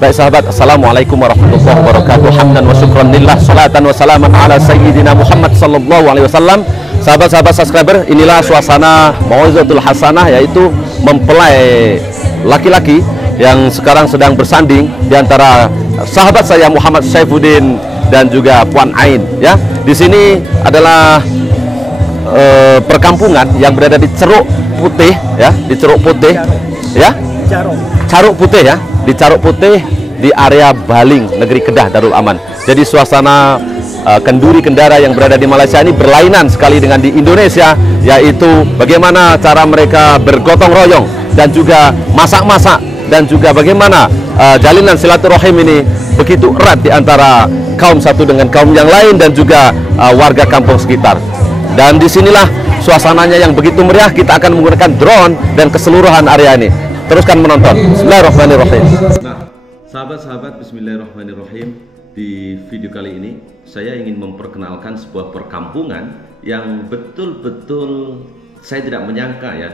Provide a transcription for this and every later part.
Baik sahabat, assalamualaikum warahmatullahi wabarakatuh. Hamdan wa syukran lillah, salatan wa salaman ala sayyidina Muhammad sallallahu alaihi wasallam. Sahabat-sahabat subscriber, inilah suasana Mau'izatul Hasanah, yaitu mempelai laki-laki yang sekarang sedang bersanding di antara sahabat saya Muhammad Syaifuddin dan juga Puan Ain. Ya, di sini adalah perkampungan yang berada di Ceruk Putih, ya, di Ceruk Putih, ya, Caruk Putih, ya, di Caruk Putih di area Baling, negeri Kedah, Darul Aman. Jadi suasana kenduri kendara yang berada di Malaysia ini berlainan sekali dengan di Indonesia, yaitu bagaimana cara mereka bergotong royong dan juga masak-masak, dan juga bagaimana jalinan silaturahim ini begitu erat di antara kaum satu dengan kaum yang lain dan juga warga kampung sekitar. Dan disinilah suasananya yang begitu meriah. Kita akan menggunakan drone dan keseluruhan area ini. Teruskan menonton. Bismillahirrahmanirrahim. Nah, sahabat-sahabat, bismillahirrahmanirrahim. Di video kali ini saya ingin memperkenalkan sebuah perkampungan yang betul-betul saya tidak menyangka, ya,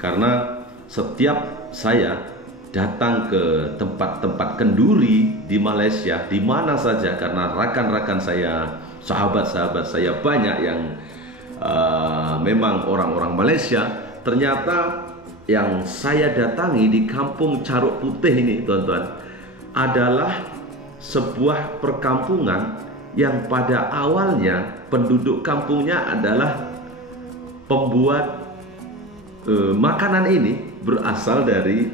karena setiap saya datang ke tempat-tempat kenduri di Malaysia, di mana saja, karena rakan-rakan saya, sahabat-sahabat saya banyak yang memang orang-orang Malaysia. Ternyata yang saya datangi di kampung Caruk Putih ini, teman-teman, adalah sebuah perkampungan yang pada awalnya penduduk kampungnya adalah pembuat makanan ini berasal dari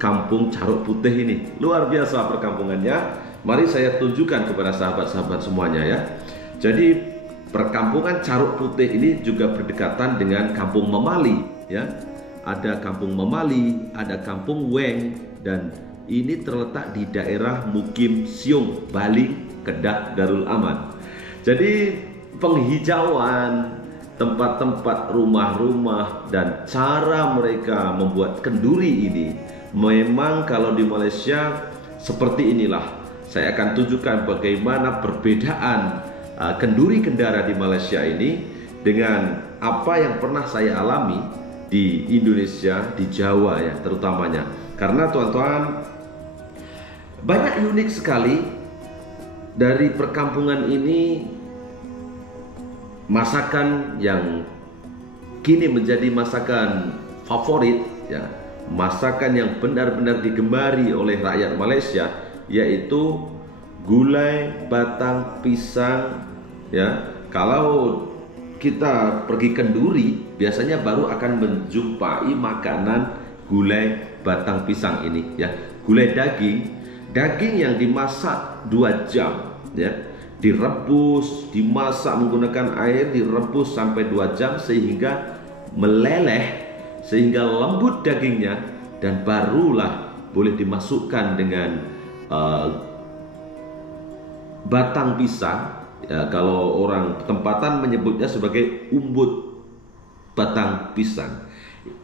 kampung Caruk Putih ini. Luar biasa perkampungannya. Mari saya tunjukkan kepada sahabat-sahabat semuanya, ya. Jadi perkampungan Caruk Putih ini juga berdekatan dengan kampung Memali, ya. Ada kampung Memali, ada kampung Weng, dan ini terletak di daerah Mukim Siung, Baling, Kedah, Darul Aman. Jadi penghijauan, tempat-tempat rumah-rumah, dan cara mereka membuat kenduri ini memang kalau di Malaysia seperti inilah. Saya akan tunjukkan bagaimana perbedaan kenduri kendara di Malaysia ini dengan apa yang pernah saya alami di Indonesia, di Jawa, ya, terutamanya. Karena teman-teman, banyak unik sekali dari perkampungan ini. Masakan yang kini menjadi masakan favorit, ya, masakan yang benar-benar digemari oleh rakyat Malaysia, yaitu gulai batang pisang, ya. Kalau kita pergi kenduri, biasanya baru akan menjumpai makanan gulai batang pisang ini, ya. Gulai daging yang dimasak 2 jam, ya, direbus, dimasak menggunakan air, direbus sampai 2 jam sehingga meleleh, sehingga lembut dagingnya, dan barulah boleh dimasukkan dengan batang pisang, ya, kalau orang tempatan menyebutnya sebagai umbut batang pisang.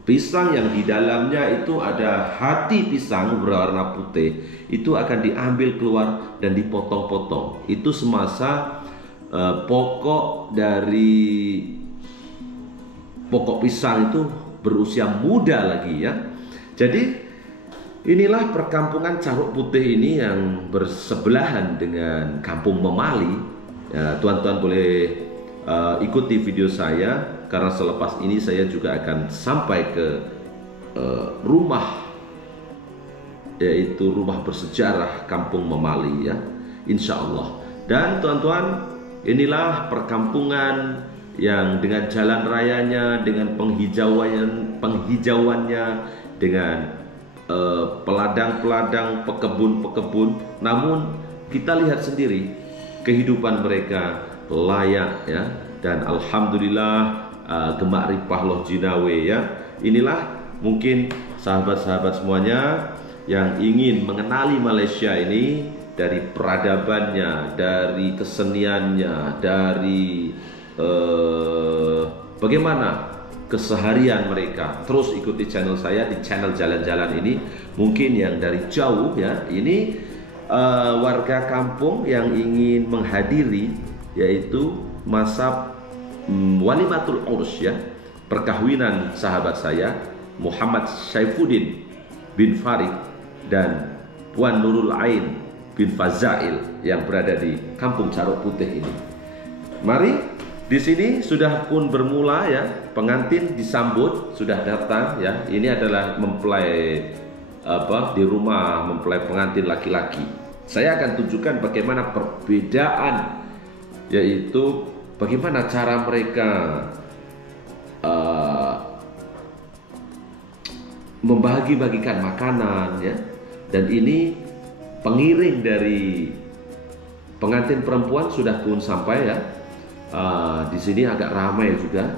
Pisang yang di dalamnya itu ada hati pisang berwarna putih, itu akan diambil keluar dan dipotong-potong. Itu semasa pokok dari pokok pisang itu berusia muda lagi, ya. Jadi inilah perkampungan Caruk Putih ini yang bersebelahan dengan kampung Memali. Ya, tuan-tuan boleh ikuti video saya, karena selepas ini saya juga akan sampai ke rumah, yaitu rumah bersejarah kampung Memali, ya, insya Allah. Dan teman-tuan, inilah perkampungan yang dengan jalan rayanya, dengan penghijauannya, dengan peladang-peladang, pekebun-pekebun. Namun kita lihat sendiri kehidupan mereka layak, ya, dan alhamdulillah gemak ripah loh jinawe, ya. Inilah mungkin sahabat-sahabat semuanya yang ingin mengenali Malaysia ini dari peradabannya, dari keseniannya, dari bagaimana keseharian mereka. Terus ikuti channel saya di channel jalan-jalan ini. Mungkin yang dari jauh, ya, ini warga kampung yang ingin menghadiri, yaitu masa Walimatul Urs, ya, perkawinan sahabat saya Muhammad Syaifuddin bin Farid dan Puan Nurul Ain bin Fazail yang berada di Kampung Caruk Putih ini. Mari, di sini sudah pun bermula ya, pengantin disambut, sudah datang ya. Ini adalah mempelai di rumah mempelai pengantin laki-laki. Saya akan tunjukkan bagaimana perbedaan, yaitu bagaimana cara mereka membagi-bagikan makanan ya. Dan ini pengiring dari pengantin perempuan sudah pun sampai ya. Di sini agak ramai juga,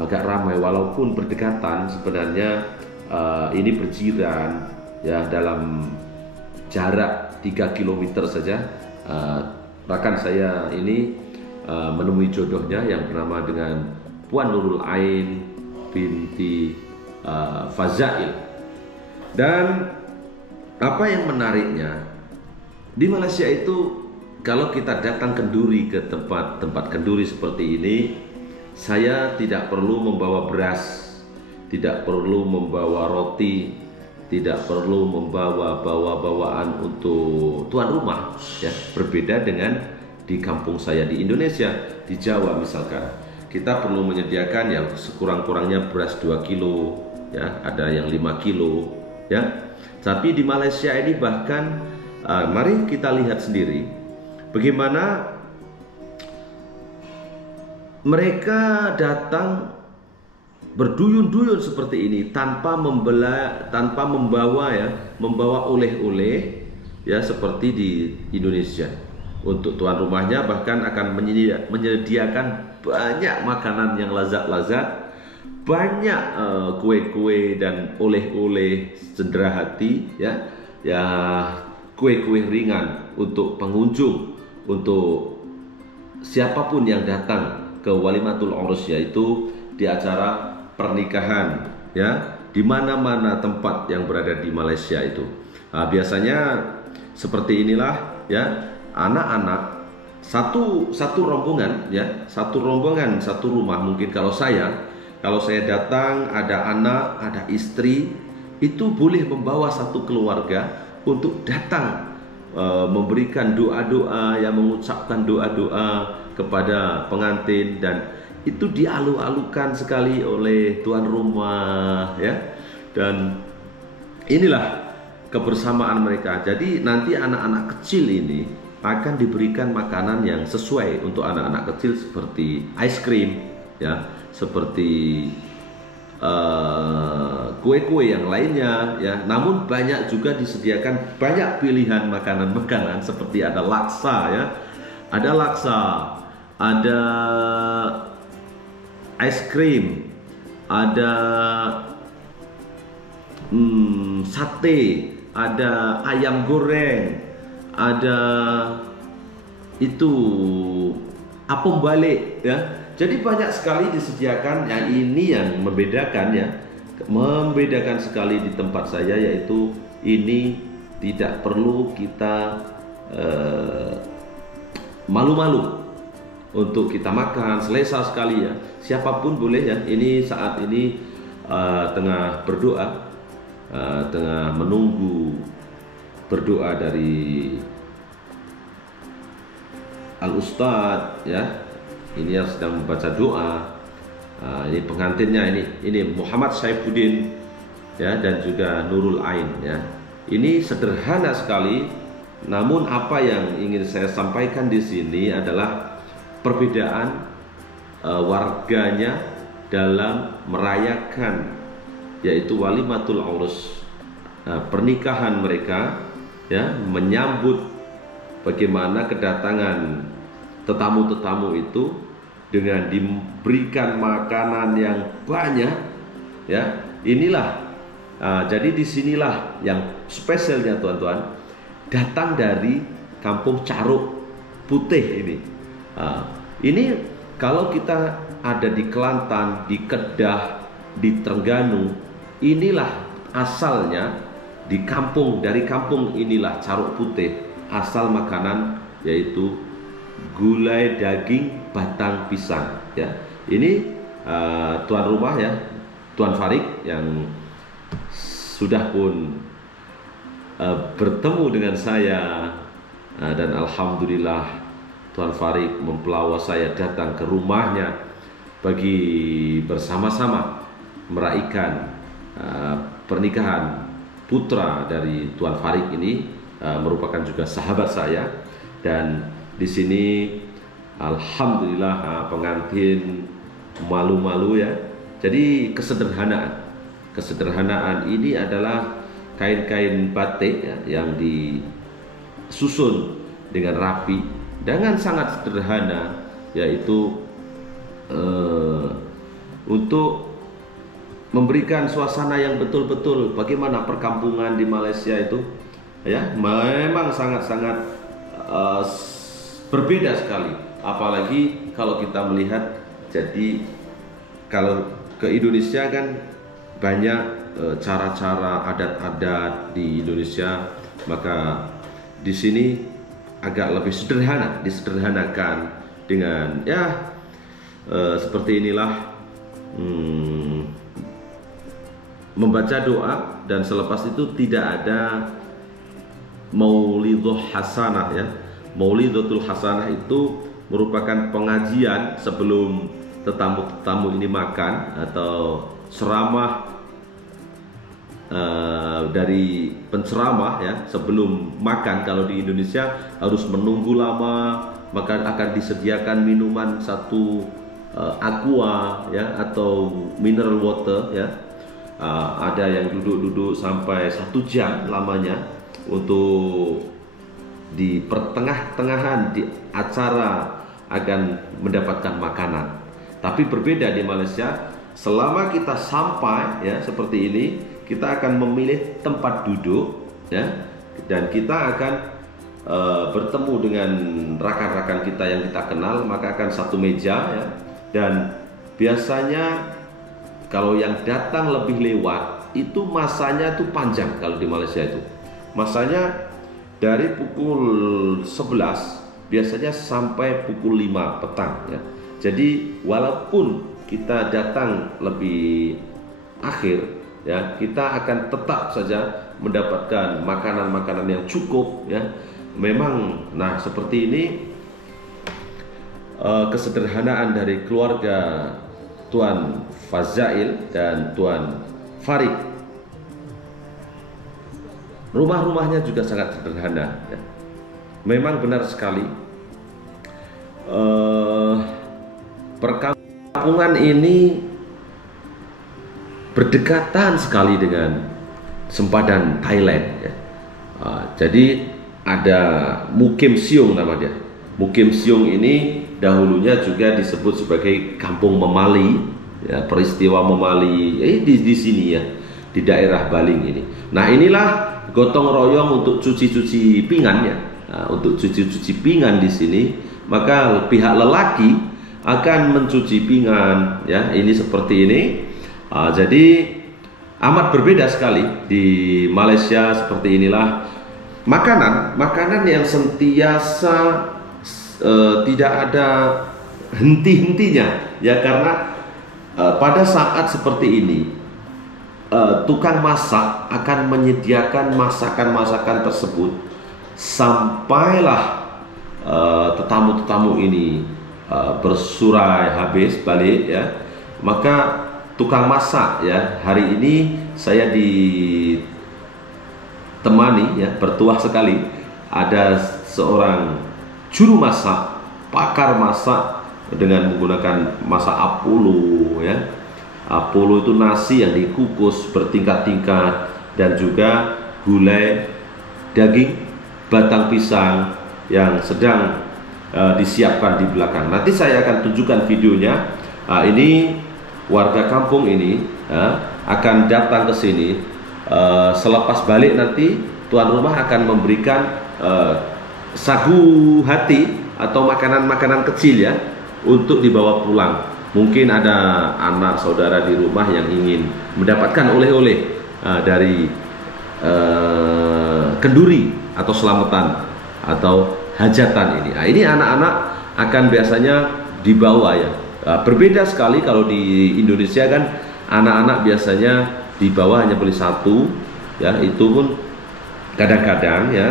agak ramai walaupun berdekatan sebenarnya. Ini berjiran ya, dalam jarak 3 km saja. Rekan saya ini menemui jodohnya yang bernama dengan Puan Nurul Ain binti Fazail. Dan apa yang menariknya di Malaysia itu, kalau kita datang kenduri ke tempat kenduri seperti ini, saya tidak perlu membawa beras, tidak perlu membawa roti, tidak perlu membawa bawaan untuk tuan rumah ya. Berbeda dengan di kampung saya di Indonesia, di Jawa misalkan, kita perlu menyediakan yang sekurang-kurangnya beras 2 kilo ya, ada yang 5 kilo ya. Tapi di Malaysia ini bahkan mari kita lihat sendiri bagaimana mereka datang berduyun-duyun seperti ini tanpa membawa oleh-oleh ya, seperti di Indonesia. Untuk tuan rumahnya bahkan akan menyediakan banyak makanan yang lazat-lazat, banyak kue-kue dan oleh-oleh cendera hati ya, kue-kue ringan untuk pengunjung, untuk siapapun yang datang ke Walimatul Urus, yaitu di acara pernikahan ya, di mana-mana tempat yang berada di Malaysia itu. Biasanya seperti inilah ya, anak-anak satu rombongan ya, satu rumah. Mungkin kalau saya datang ada anak, ada istri, itu boleh membawa satu keluarga untuk datang memberikan doa-doa, yang mengucapkan doa-doa kepada pengantin, dan itu dialu-alukan sekali oleh tuan rumah ya. Dan inilah kebersamaan mereka. Jadi nanti anak-anak kecil ini akan diberikan makanan yang sesuai untuk anak-anak kecil, seperti ice cream ya, seperti kue-kue yang lainnya ya. Namun banyak juga disediakan banyak pilihan makanan-makanan, seperti ada laksa ya, ada ice cream, ada sate, ada ayam goreng, ada itu apem balik ya. Jadi banyak sekali disediakan. Yang ini yang membedakan sekali di tempat saya, yaitu ini tidak perlu kita malu-malu untuk kita makan, selesa sekali ya. Siapapun boleh ya. Ini saat ini tengah berdoa, tengah menunggu berdoa dari Al-Ustadz ya. Ini yang sedang membaca doa. Ini pengantinnya, ini Muhammad Saifuddin ya, dan juga Nurul Ain ya. Ini sederhana sekali, namun apa yang ingin saya sampaikan di sini adalah perbedaan warganya dalam merayakan, yaitu Walimatul Urus, pernikahan mereka ya, menyambut bagaimana kedatangan tetamu-tetamu itu dengan diberikan makanan yang banyak ya. Inilah jadi disinilah yang spesialnya tuan-tuan, datang dari Kampung Caruk Putih ini. Ini kalau kita ada di Kelantan, di Kedah, di Terengganu, inilah asalnya dari kampung inilah Caruk Putih asal makanan, yaitu gulai daging batang pisang ya. Ini tuan rumah ya, Tuan Farid, yang sudah pun bertemu dengan saya, dan alhamdulillah Tuan Farid mempelawa saya datang ke rumahnya bagi bersama-sama meraihkan pernikahan putra dari Tuan Farid ini, merupakan juga sahabat saya. Dan di sini alhamdulillah pengantin malu-malu ya. Jadi kesederhanaan ini adalah kain-kain batik ya, yang disusun dengan rapi dengan sangat sederhana, yaitu untuk memberikan suasana yang betul-betul bagaimana perkampungan di Malaysia itu ya, memang sangat-sangat berbeda sekali. Apalagi kalau kita melihat, jadi kalau ke Indonesia kan banyak cara-cara adat-adat di Indonesia, maka di sini agak lebih sederhana, disederhanakan dengan ya seperti inilah, membaca doa, dan selepas itu tidak ada Maulidul Hasanah ya. Maulidatul Hasanah itu merupakan pengajian sebelum tetamu-tetamu ini makan, atau ceramah dari penceramah ya sebelum makan. Kalau di Indonesia harus menunggu lama, maka akan disediakan minuman satu aqua ya, atau mineral water ya. Ada yang duduk-duduk sampai 1 jam lamanya untuk di pertengah-tengahan di acara akan mendapatkan makanan. Tapi berbeda di Malaysia, selama kita sampai ya seperti ini, kita akan memilih tempat duduk ya, dan kita akan bertemu dengan rakan-rakan kita yang kita kenal, maka akan satu meja ya. Dan biasanya kalau yang datang lebih lewat itu masanya tuh panjang. Kalau di Malaysia itu masanya dari pukul 11 biasanya sampai pukul 5 petang ya. Jadi walaupun kita datang lebih akhir ya, kita akan tetap saja mendapatkan makanan-makanan yang cukup ya. Memang nah seperti ini kesederhanaan dari keluarga Tuan Fazail dan Tuan Farid. Rumah-rumahnya juga sangat sederhana ya. Memang benar sekali, perkampungan ini berdekatan sekali dengan sempadan Thailand ya. Jadi ada Mukim Siung namanya. Mukim Siung ini dahulunya juga disebut sebagai Kampung Memali ya, peristiwa Memali di sini ya, di daerah Baling ini. Nah inilah gotong royong untuk cuci-cuci pinggan ya. Nah, untuk cuci-cuci pinggan di sini, maka pihak lelaki akan mencuci pinggan ya, ini seperti ini. Jadi amat berbeda sekali di Malaysia. Seperti inilah makanan yang sentiasa tidak ada henti-hentinya ya, karena pada saat seperti ini tukang masak akan menyediakan masakan-masakan tersebut sampailah tetamu-tetamu ini bersurai habis balik ya. Maka tukang masak ya, hari ini saya ditemani ya, bertuah sekali, ada seorang juru masak, pakar masak dengan menggunakan masak Apollo ya. Apollo itu nasi yang dikukus bertingkat-tingkat, dan juga gulai, daging, batang pisang yang sedang disiapkan di belakang. Nanti saya akan tunjukkan videonya. Ini warga kampung ini akan datang ke sini. Selepas balik nanti tuan rumah akan memberikan sagu hati atau makanan-makanan kecil ya, untuk dibawa pulang. Mungkin ada anak saudara di rumah yang ingin mendapatkan oleh-oleh dari kenduri atau selamatan atau hajatan ini. Nah, ini anak-anak akan biasanya dibawa ya. Berbeda sekali kalau di Indonesia kan anak-anak biasanya dibawa hanya beli satu ya, itu pun kadang-kadang ya.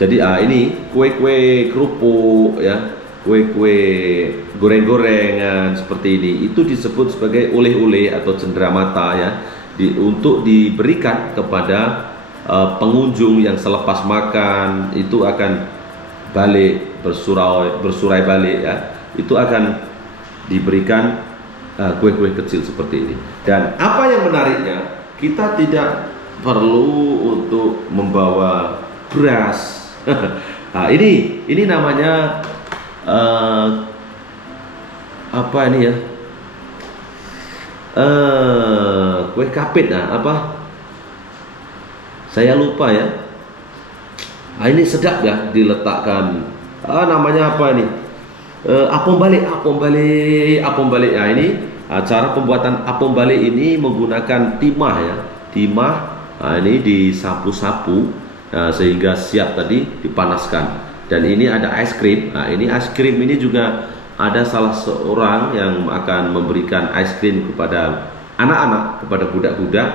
Jadi ini kue-kue kerupuk ya, kue-kue goreng-gorengan seperti ini itu disebut sebagai oleh-oleh atau cenderamata ya, untuk diberikan kepada pengunjung yang selepas makan itu akan balik bersurai balik ya, itu akan diberikan kue-kue kecil seperti ini. Dan apa yang menariknya, kita tidak perlu untuk membawa beras. Nah, ini namanya apa ini ya? Kue kapit, apa? Saya lupa ya. Nah, ini sedap ya, diletakkan. Namanya apa ini? Apom balik. Nah, ini cara pembuatan apom balik ini menggunakan timah ya. Timah, ini disapu-sapu. Sehingga siap tadi dipanaskan. Dan ini ada es krim. Nah, ini es krim ini juga ada salah seorang yang akan memberikan es krim kepada anak-anak, kepada budak-budak,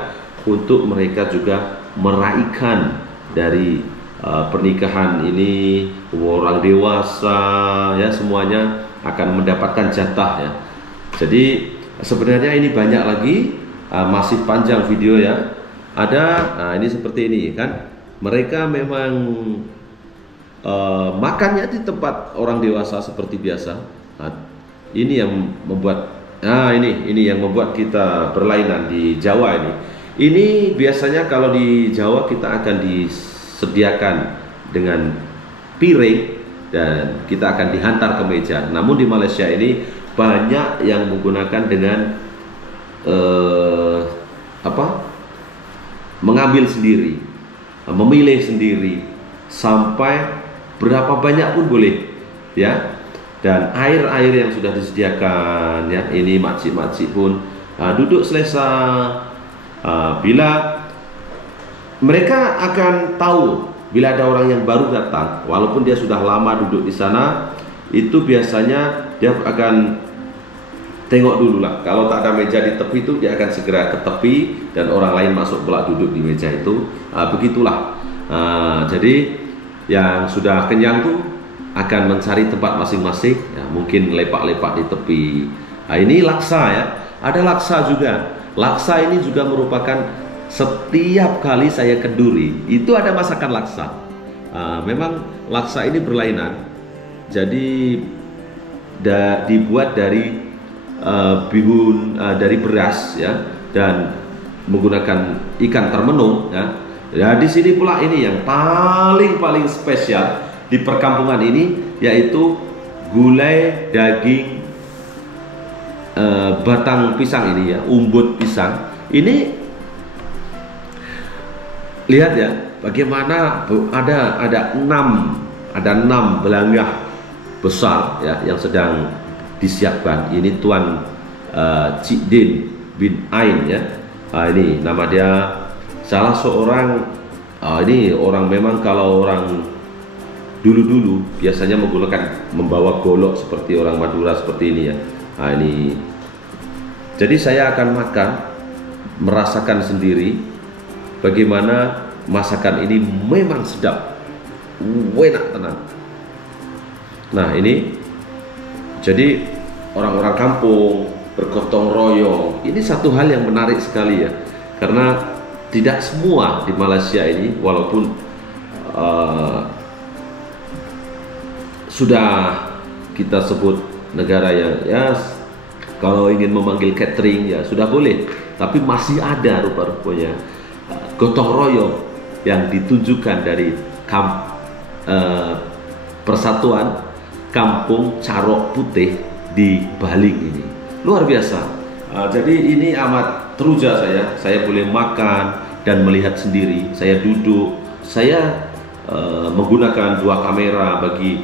untuk mereka juga meraihkan dari pernikahan ini. Orang dewasa ya, semuanya akan mendapatkan jatah ya. Jadi sebenarnya ini banyak lagi, masih panjang video ya. Ada, ini seperti ini kan. Mereka memang makannya di tempat orang dewasa seperti biasa. Nah, ini yang membuat ini yang membuat kita berlainan di Jawa ini. Ini biasanya kalau di Jawa kita akan disediakan dengan piring dan kita akan dihantar ke meja. Namun di Malaysia ini banyak yang menggunakan dengan mengambil sendiri, memilih sendiri, sampai berapa banyak pun boleh ya. Dan air-air yang sudah disediakan ya, ini makcik-makcik pun duduk selesa. Bila mereka akan tahu bila ada orang yang baru datang, walaupun dia sudah lama duduk di sana, itu biasanya dia akan tengok dulu lah. Kalau tak ada meja di tepi itu, dia akan segera ke tepi dan orang lain masuk pula duduk di meja itu. Begitulah. Jadi yang sudah kenyang tuh akan mencari tempat masing-masing ya, mungkin lepak-lepak di tepi. Ini laksa ya, ada laksa juga. Laksa ini juga merupakan, setiap kali saya ke Duri itu ada masakan laksa. Memang laksa ini berlainan, jadi dibuat dari bihun, dari beras ya, dan menggunakan ikan termenung ya. Ya, di sini pula ini yang paling spesial di perkampungan ini, yaitu gulai daging batang pisang ini ya, umbut pisang. Ini lihat ya, bagaimana ada enam belanggah besar ya yang sedang disiapkan. Ini Tuan Cik Din bin Ain ya. Ini nama dia, salah seorang ini orang, memang kalau orang dulu biasanya membawa golok seperti orang Madura seperti ini ya. Ini jadi saya akan makan, merasakan sendiri bagaimana masakan ini memang sedap, enak tenang. Nah, ini jadi orang-orang kampung bergotong royong. Ini satu hal yang menarik sekali ya, karena tidak semua di Malaysia ini, walaupun sudah kita sebut negara yang ya, kalau ingin memanggil catering ya sudah boleh, tapi masih ada rupa-rupanya gotong royong yang ditunjukkan dari Persatuan Kampung Carok Putih di Baling ini. Luar biasa. Jadi ini amat teruja saya boleh makan dan melihat sendiri. Saya duduk, saya menggunakan dua kamera bagi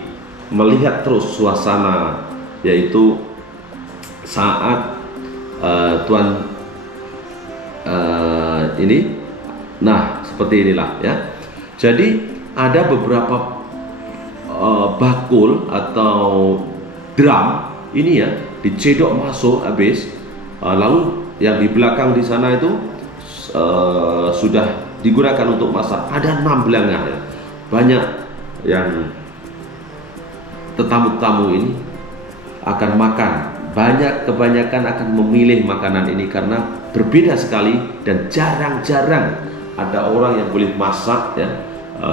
melihat terus suasana, yaitu saat Tuan ini. Nah, seperti inilah ya. Jadi ada beberapa bakul atau drum ini ya, dicedok masuk habis. Lalu yang di belakang di sana itu sudah digunakan untuk masak. Ada 6 belanga ya. Banyak yang tetamu-tamu ini akan makan. Kebanyakan akan memilih makanan ini karena berbeda sekali dan jarang-jarang ada orang yang boleh masak ya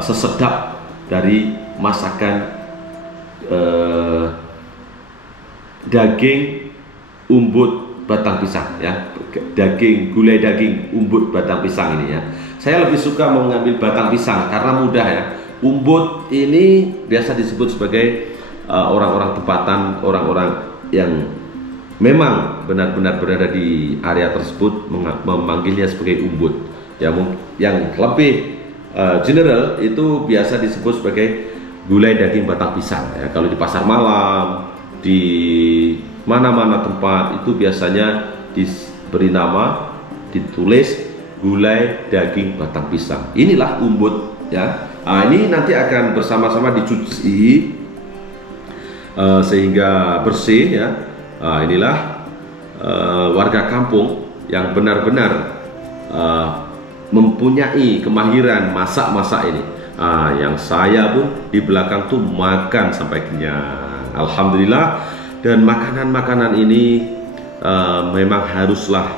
sesedap dari masakan daging umbut batang pisang ya, gulai daging umbut batang pisang ini ya. Saya lebih suka mengambil batang pisang karena mudah ya. Umbut ini biasa disebut sebagai orang-orang tempatan, orang-orang yang memang benar-benar berada di area tersebut memanggilnya sebagai umbut. Yang lebih general itu biasa disebut sebagai gulai daging batang pisang ya. Kalau di pasar malam, di mana-mana tempat itu biasanya diberi nama, ditulis gulai daging batang pisang. Inilah umbut ya. Ini nanti akan bersama-sama dicuci sehingga bersih ya. Inilah warga kampung yang benar-benar mempunyai kemahiran masak-masak ini. Yang saya pun di belakang tuh makan sampai kenyang, alhamdulillah. Dan makanan-makanan ini memang haruslah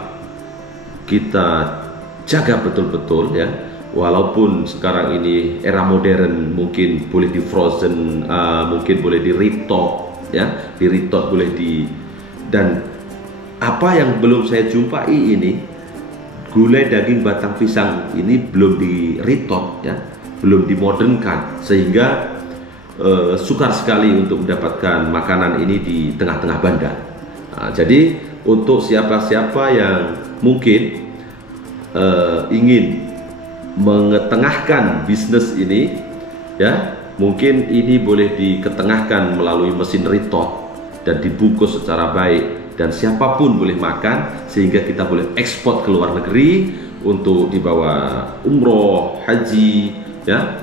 kita jaga betul-betul ya. Walaupun sekarang ini era modern, mungkin boleh di frozen, mungkin boleh di restock ya, di restock boleh di. Dan apa yang belum saya jumpai ini, gulai daging batang pisang ini belum di restock ya, belum dimodernkan, sehingga sukar sekali untuk mendapatkan makanan ini di tengah-tengah bandar. Jadi untuk siapa-siapa yang mungkin ingin mengetengahkan bisnis ini ya, mungkin ini boleh diketengahkan melalui mesin restock dan dibungkus secara baik, dan siapapun boleh makan, sehingga kita boleh ekspor ke luar negeri untuk dibawa umroh, haji ya.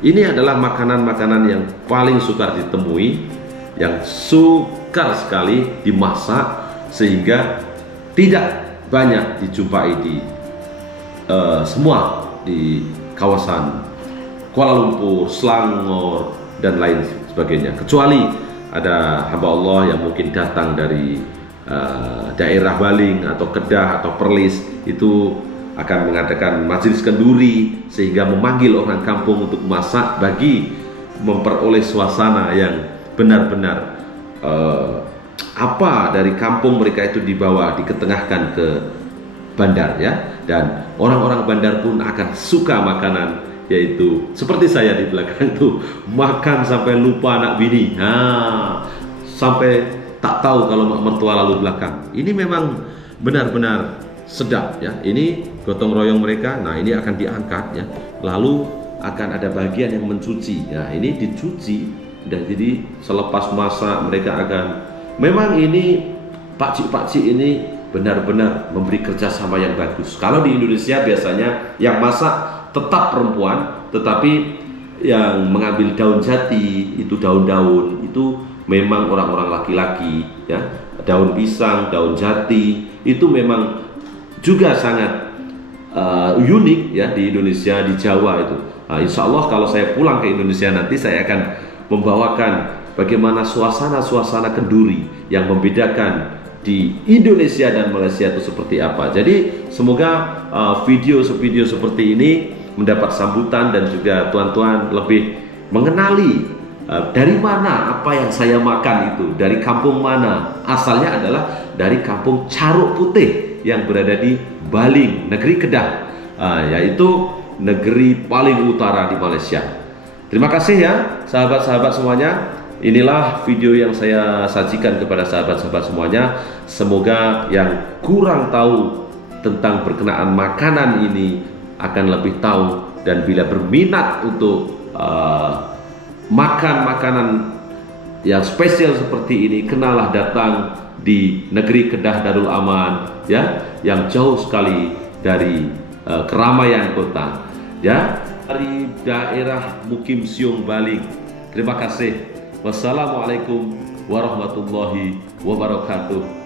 Ini adalah makanan-makanan yang paling sukar ditemui, yang sukar sekali dimasak, sehingga tidak banyak dijumpai di semua di kawasan Kuala Lumpur, Selangor dan lain sebagainya, kecuali ada hamba Allah yang mungkin datang dari daerah Baling atau Kedah atau Perlis, itu akan mengadakan majelis kenduri sehingga memanggil orang kampung untuk masak bagi memperoleh suasana yang benar-benar apa dari kampung mereka itu dibawa, diketengahkan ke bandar ya. Dan orang-orang bandar pun akan suka makanan, yaitu seperti saya di belakang tuh, makan sampai lupa anak bini, sampai tak tahu kalau mak mertua lalu belakang. Ini memang benar-benar sedap ya. Ini gotong royong mereka. Nah, ini akan diangkat ya, lalu akan ada bagian yang mencuci ya. Ini dicuci dan jadi selepas masak mereka akan, memang ini pakcik-pakcik ini benar-benar memberi kerjasama yang bagus. Kalau di Indonesia biasanya yang masak tetap perempuan, tetapi yang mengambil daun jati, itu daun-daun itu memang orang-orang laki-laki ya. Daun pisang, daun jati itu memang juga sangat unik ya di Indonesia, di Jawa itu. Insya Allah kalau saya pulang ke Indonesia nanti, saya akan membawakan bagaimana suasana-suasana kenduri yang membedakan di Indonesia dan Malaysia itu seperti apa. Jadi semoga video-video seperti ini mendapat sambutan, dan juga tuan-tuan lebih mengenali dari mana apa yang saya makan itu, dari kampung mana. Asalnya adalah dari kampung Caruk Putih yang berada di Baling, negeri Kedah, yaitu negeri paling utara di Malaysia. Terima kasih ya sahabat-sahabat semuanya. Inilah video yang saya sajikan kepada sahabat-sahabat semuanya. Semoga yang kurang tahu tentang berkenaan makanan ini akan lebih tahu, dan bila berminat untuk makan makanan yang spesial seperti ini, kenalah datang di negeri Kedah Darul Aman ya, yang jauh sekali dari keramaian kota ya, dari daerah Mukim Siung Baling. Terima kasih. Wassalamualaikum warahmatullahi wabarakatuh.